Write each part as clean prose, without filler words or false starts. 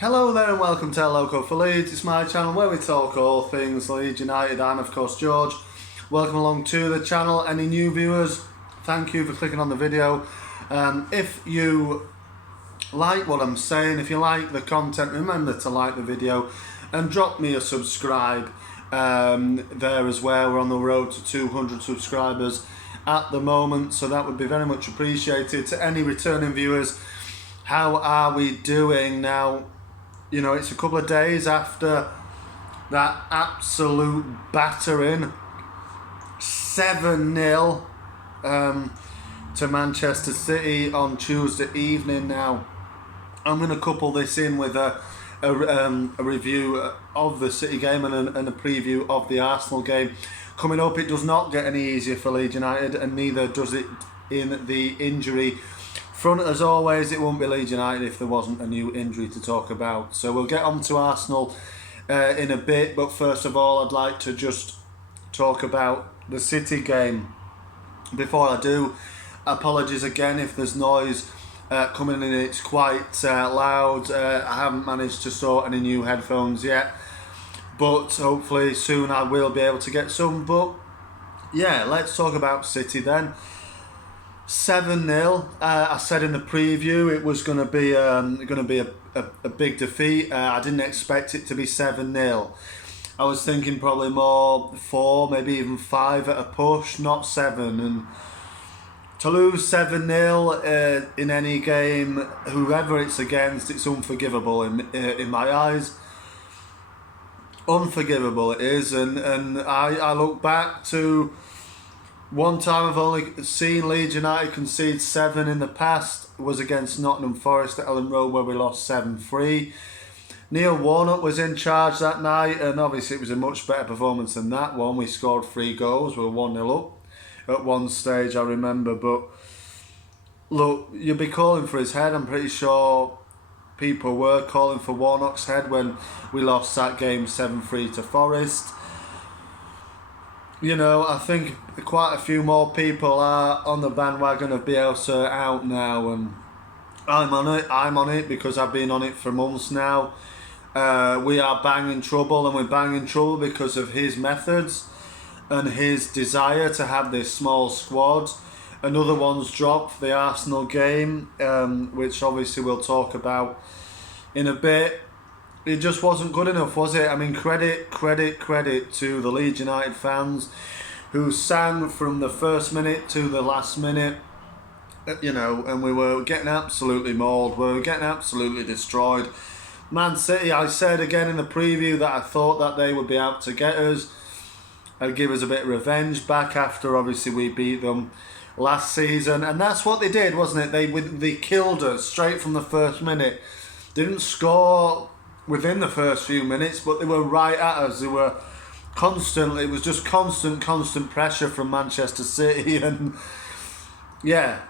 Hello there and welcome to El Loco for Leeds. It's my channel where we talk all things Leeds United. I'm of course George. Welcome along to the channel. Any new viewers, thank you for clicking on the video. If you like what I'm saying, if you like the content, remember to like the video and drop me a subscribe there as well. We're on the road to 200 subscribers at the moment, so that would be very much appreciated. To any returning viewers, how are we doing now? You know, it's a couple of days after that absolute battering 7-0 to Manchester City on Tuesday evening. Now, I'm going to couple this in with a review of the City game and a preview of the Arsenal game. Coming up, it does not get any easier for Leeds United, and neither does it in the injury front. As always, it won't be Leeds United if there wasn't a new injury to talk about. So we'll get on to Arsenal in a bit, but first of all I'd like to just talk about the City game. Before I do, apologies again if there's noise coming in. It's quite loud. I haven't managed to sort any new headphones yet, but hopefully soon I will be able to get some. But yeah, let's talk about City then. 7-0. I said in the preview it was going to be a big defeat. I didn't expect it to be 7-0. I was thinking probably more 4, maybe even 5 at a push, not 7. And to lose 7-0 in any game, whoever it's against, it's unforgivable in my eyes. Unforgivable it is, and I look back to one time I've only seen Leeds United concede 7 in the past, was against Nottingham Forest at Elland Road, where we lost 7-3. Neil Warnock was in charge that night, and obviously it was a much better performance than that one. We scored 3 goals, we were 1-0 up at one stage, I remember. But look, you'll be calling for his head. I'm pretty sure people were calling for Warnock's head when we lost that game 7-3 to Forest. You know, I think quite a few more people are on the bandwagon of Bielsa out now, and I'm on it because I've been on it for months now. We are banging trouble, and we're banging trouble because of his methods and his desire to have this small squad. Another one's dropped, the Arsenal game, which obviously we'll talk about in a bit. It just wasn't good enough, was it? I mean, credit to the Leeds United fans who sang from the first minute to the last minute, you know, and we were getting absolutely mauled. We were getting absolutely destroyed. Man City, I said again in the preview that I thought that they would be out to get us and give us a bit of revenge back after obviously we beat them last season. And that's what they did, wasn't it? They killed us straight from the first minute. They didn't score within the first few minutes, but they were right at us. They were constantly, it was just constant pressure from Manchester City, and yeah,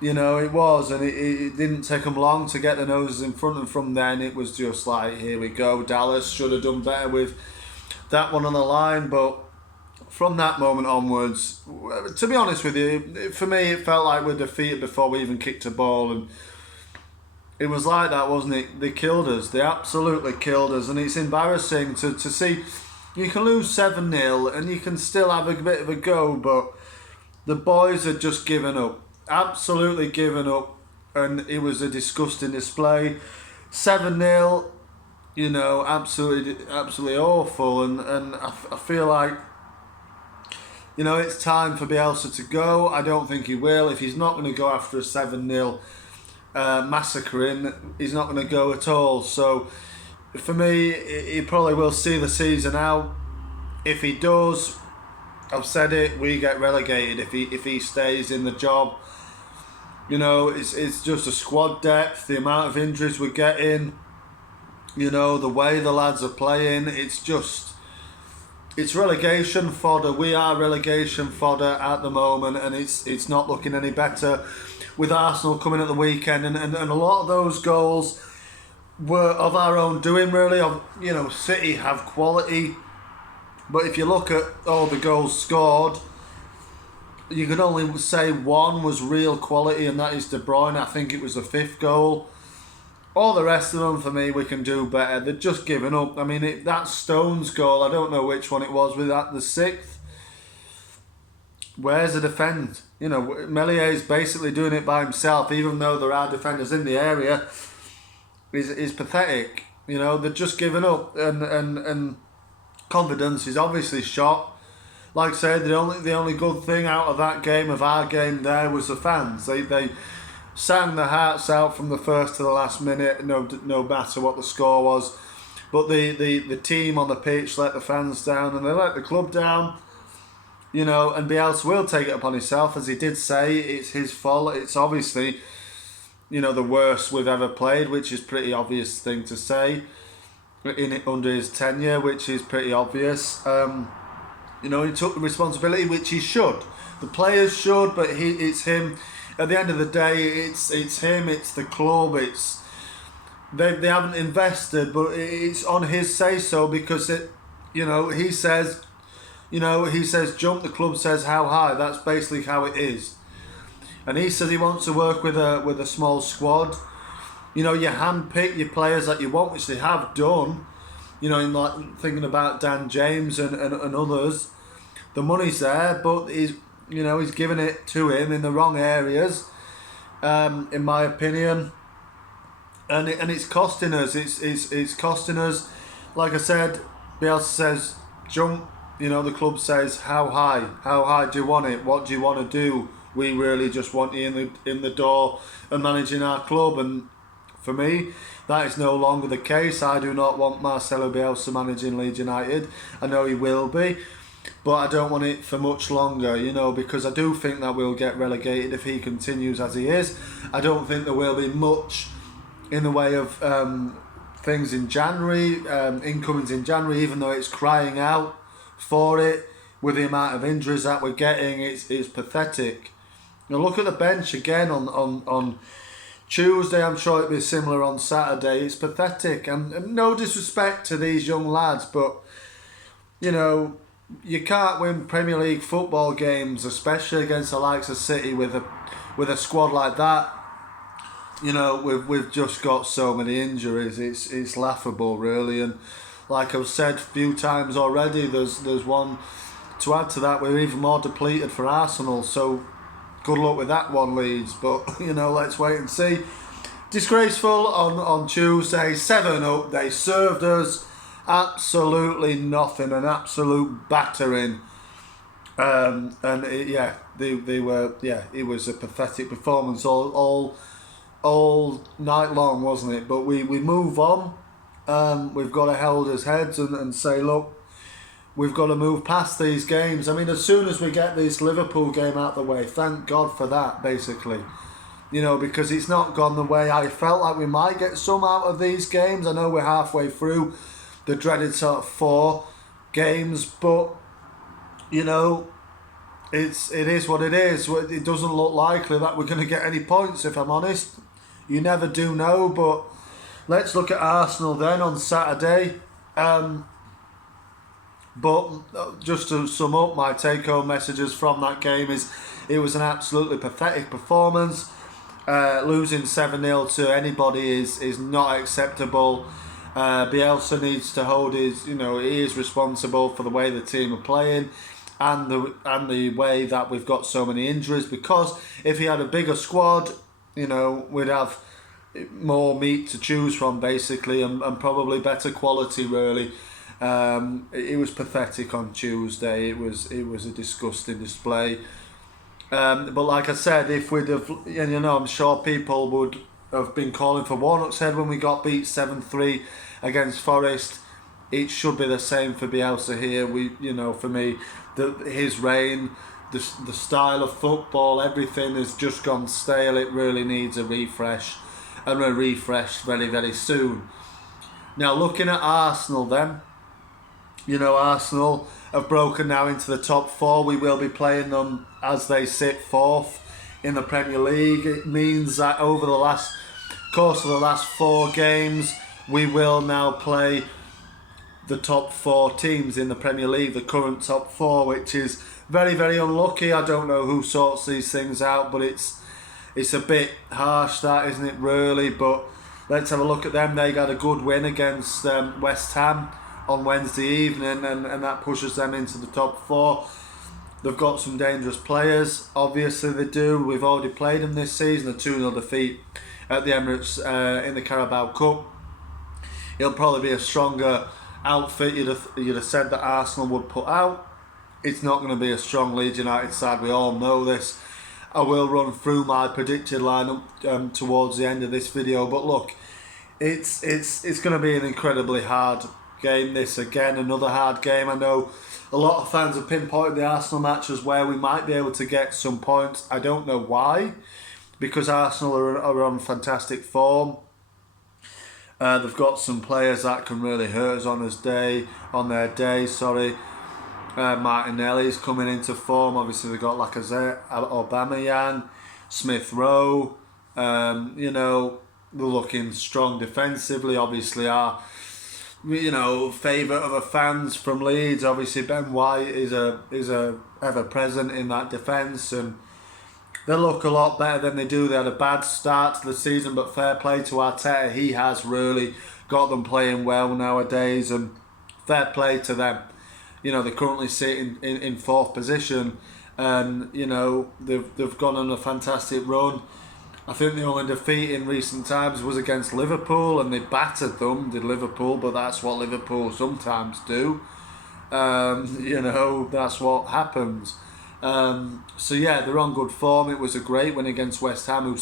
you know, it was, and it didn't take them long to get the noses in front, and from then it was just like, here we go. Dallas should have done better with that one on the line, but from that moment onwards, to be honest with you, for me it felt like we're defeated before we even kicked a ball, and it was like that, wasn't it? They killed us. They absolutely killed us. And it's embarrassing to see you can lose 7-0 and you can still have a bit of a go, but the boys had just given up. Absolutely given up. And it was a disgusting display. 7-0, you know, absolutely awful. And I feel like, you know, it's time for Bielsa to go. I don't think he will. If he's not going to go after a 7-0 massacring, he's not going to go at all. So for me, he probably will see the season out. If he does, I've said it, we get relegated if he stays in the job. You know, it's just a squad depth, the amount of injuries we're getting, you know, the way the lads are playing, it's relegation fodder. We are relegation fodder at the moment, and it's not looking any better with Arsenal coming at the weekend, and a lot of those goals were of our own doing, really. You know, City have quality, but if you look at all the goals scored, you can only say one was real quality, and that is De Bruyne. I think it was the 5th goal. All the rest of them, for me, we can do better. They're just giving up. I mean, that Stones goal, I don't know which one it was, with that the 6th. Where's the defence? You know, Mellier's basically doing it by himself, even though there are defenders in the area. Is pathetic. You know, they're just giving up, and confidence is obviously shot. Like I said, the only good thing out of that game, of our game there, was the fans. They sang their hearts out from the first to the last minute, no matter what the score was. But the team on the pitch let the fans down, and they let the club down. You know, and Bielsa will take it upon himself, as he did say, it's his fault. It's obviously, you know, the worst we've ever played, which is pretty obvious thing to say under his tenure, which is pretty obvious. You know, he took the responsibility, which he should. The players should, but it's him. At the end of the day, it's him, it's the club, they haven't invested, but it's on his say-so, because he says jump, the club says how high. That's basically how it is. And he says he wants to work with a small squad. You know, you handpick your players that you want, which they have done. You know, in like thinking about Dan James and others. The money's there, but he's giving it to him in the wrong areas, in my opinion. And it's costing us. It's costing us. Like I said, Bielsa says jump. You know, the club says how high? How high do you want it? What do you want to do? We really just want you in the door and managing our club. And for me, that is no longer the case. I do not want Marcelo Bielsa managing Leeds United. I know he will be, but I don't want it for much longer, you know, because I do think that we'll get relegated if he continues as he is. I don't think there will be much in the way of things in January, incomings in January, even though it's crying out for it with the amount of injuries that we're getting. It's pathetic. Now look at the bench again on Tuesday. I'm sure it'll be similar on Saturday. It's pathetic, and no disrespect to these young lads, but you know, you can't win Premier League football games, especially against the likes of City, with a squad like that. You know, we've just got so many injuries. It's laughable, really. And like I've said a few times already, there's one to add to that. We're even more depleted for Arsenal. So good luck with that one, Leeds. But you know, let's wait and see. Disgraceful on Tuesday, 7-up. They served us absolutely nothing, an absolute battering. It was a pathetic performance all night long, wasn't it? But we move on. We've got to hold our heads and say, look, we've got to move past these games. I mean, as soon as we get this Liverpool game out the way, thank God for that, basically. You know, because it's not gone the way I felt like we might get some out of these games. I know we're halfway through the dreaded sort of 4 games, but you know, it is what it is. It doesn't look likely that we're going to get any points, if I'm honest. You never do know, but let's look at Arsenal then on Saturday. But just to sum up, my take-home messages from that game is it was an absolutely pathetic performance. Losing 7-0 to anybody is not acceptable. Bielsa needs to hold his, you know, he is responsible for the way the team are playing and the way that we've got so many injuries, because if he had a bigger squad, you know, we'd have more meat to choose from, basically, and probably better quality, really. It was pathetic on Tuesday. It was a disgusting display. But like I said, if we'd have, and you know, I'm sure people would have been calling for Warnock's head when we got beat 7-3 against Forest. It should be the same for Bielsa here. You know, for me, his reign, the style of football, everything has just gone stale. It really needs a refresh, and a refresh very, very soon. Now, looking at Arsenal then, you know, Arsenal have broken now into the top 4. We will be playing them as they sit 4th in the Premier League. It means that over the course of the last 4 games, we will now play the top 4 teams in the Premier League, the current top 4, which is very, very unlucky. I don't know who sorts these things out, but it's a bit harsh, that, isn't it, really? But let's have a look at them. They got a good win against West Ham on Wednesday evening, and that pushes them into the top 4. They've got some dangerous players, obviously they do. We've already played them this season, a 2-0 defeat at the Emirates in the Carabao Cup. It'll probably be a stronger outfit you'd have said that Arsenal would put out. It's not going to be a strong Leeds United side, we all know this. I will run through my predicted lineup towards the end of this video, but look, it's going to be an incredibly hard game. This again, another hard game. I know a lot of fans have pinpointed the Arsenal match as where we might be able to get some points. I don't know why, because Arsenal are on fantastic form. They've got some players that can really hurt us on their day. Martinelli's coming into form. Obviously they've got Lacazette, Aubameyang, Smith Rowe. They're looking strong defensively. Obviously our favourite of the fans from Leeds, obviously Ben White is a ever present in that defence, and they look a lot better than they do. They had a bad start to the season, but fair play to Arteta. He has really got them playing well nowadays, and fair play to them. They're currently sitting in 4th position, and they've gone on a fantastic run. I think the only defeat in recent times was against Liverpool, and they battered them, did Liverpool, but that's what Liverpool sometimes do. That's what happens. They're on good form. It was a great win against West Ham,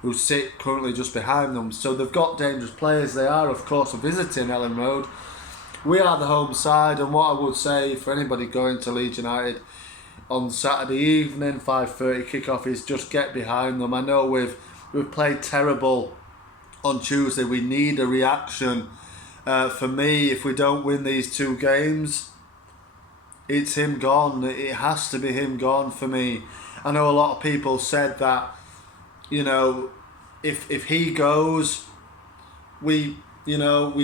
who sit currently just behind them. So they've got dangerous players. They are, of course, visiting Elland Road. We are the home side, and what I would say for anybody going to Leeds United on Saturday evening, 5:30 kickoff, is just get behind them. I know we've played terrible on Tuesday. We need a reaction. For me, if we don't win these 2 games, it's him gone. It has to be him gone for me. I know a lot of people said that, if he goes, we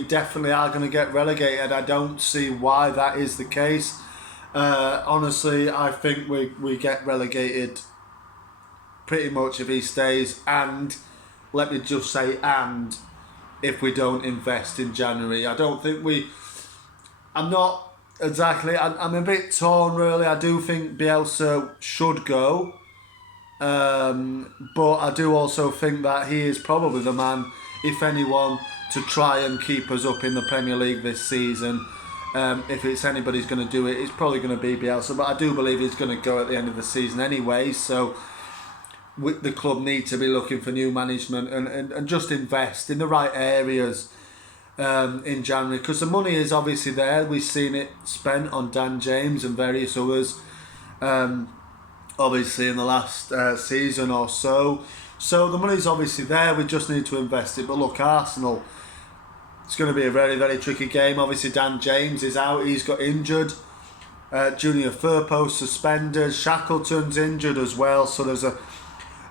definitely are going to get relegated. I don't see why that is the case. Honestly, I think we get relegated pretty much if he stays, and let me just say, and if we don't invest in January. I don't think I'm not exactly, I'm a bit torn really. I do think Bielsa should go, but I do also think that he is probably the man, if anyone, to try and keep us up in the Premier League this season. If it's anybody's going to do it, it's probably going to be Bielsa, but I do believe he's going to go at the end of the season anyway, so the club need to be looking for new management and just invest in the right areas in January, because the money is obviously there. We've seen it spent on Dan James and various others, obviously in the last season or so. So the money's obviously there, we just need to invest it. But look, Arsenal, it's going to be a very, very tricky game. Obviously Dan James is out, he's got injured. Junior Firpo suspended, Shackleton's injured as well. So there's a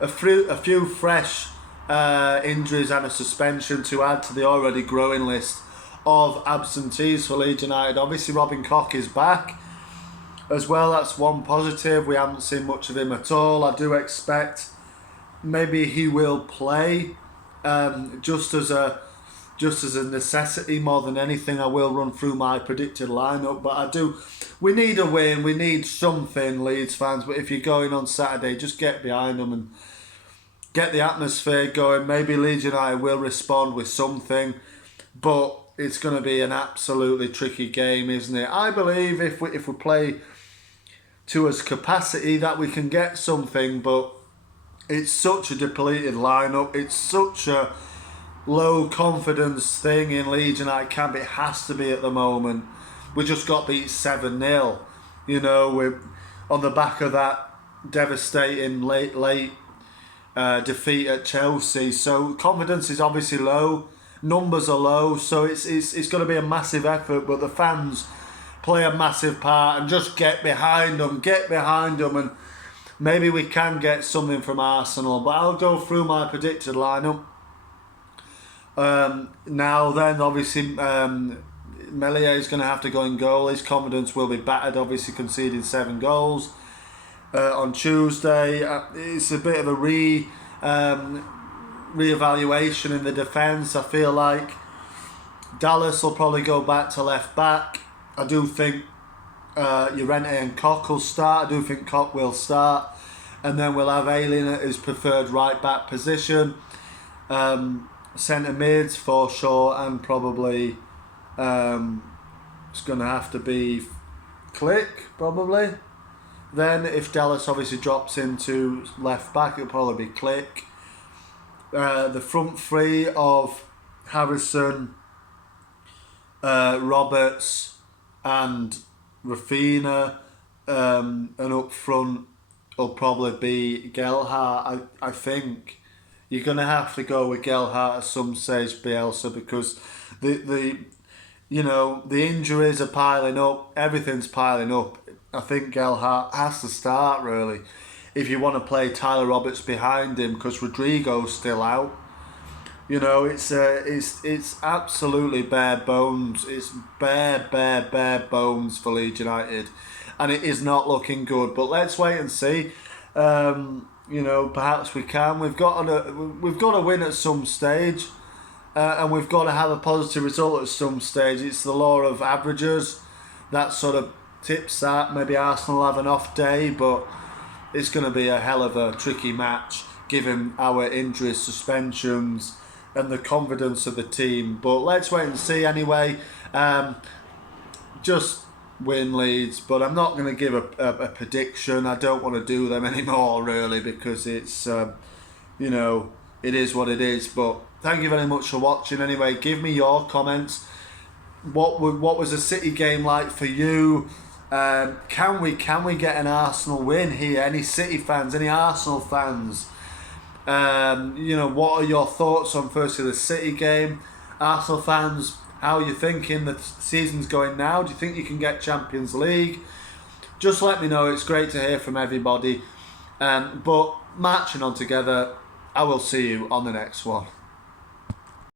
few fresh injuries and a suspension to add to the already growing list of absentees for Leeds United. Obviously Robin Koch is back as well, that's one positive. We haven't seen much of him at all. I do expect maybe he will play just as a necessity more than anything. I will run through my predicted lineup, but we need a win, we need something, Leeds fans. But if you're going on Saturday, just get behind them and get the atmosphere going. Maybe Leeds United will respond with something, but it's going to be an absolutely tricky game, isn't it? I believe if we play to his capacity that we can get something, but it's such a depleted lineup. It's such a low confidence thing in Leeds United camp. It has to be at the moment. We just got beat 7-0. We're on the back of that devastating late defeat at Chelsea. So confidence is obviously low. Numbers are low. So it's going to be a massive effort. But the fans play a massive part, and just get behind them, and maybe we can get something from Arsenal. But I'll go through my predicted lineup. Now then, obviously Melier is going to have to go in goal. His confidence will be battered, obviously conceding 7 goals on Tuesday. It's a bit of a reevaluation in the defence. I feel like Dallas will probably go back to left back. I do think Llorente and Koch will start. I do think Koch will start. And then we'll have Elland at his preferred right back position. Centre mids for sure, and probably it's going to have to be Click, probably. Then if Dallas obviously drops into left back, it'll probably be Click. The front three of Harrison, Roberts and Rafinha, and up front will probably be Gelhardt. I think you're going to have to go with Gelhardt at some stage, Bielsa, because the injuries are piling up, everything's piling up. I think Gelhardt has to start, really, if you want to play Tyler Roberts behind him, because Rodrigo's still out. You know, it's absolutely bare bones. It's bare bones for Leeds United, and it is not looking good. But let's wait and see. Perhaps we can. We've got to win at some stage, and we've got to have a positive result at some stage. It's the law of averages. That sort of tips that. Maybe Arsenal will have an off day, but it's going to be a hell of a tricky match given our injuries, suspensions, and the confidence of the team. But let's wait and see anyway. Just win Leeds, but I'm not going to give a prediction. I don't want to do them anymore, really, because it's, it is what it is. But thank you very much for watching anyway. Give me your comments. What was the City game like for you? Can we get an Arsenal win here? Any City fans, any Arsenal fans? What are your thoughts on firstly the City game? Arsenal fans, how are you thinking the season's going now? Do you think you can get Champions League? Just let me know. It's great to hear from everybody. But marching on together, I will see you on the next one.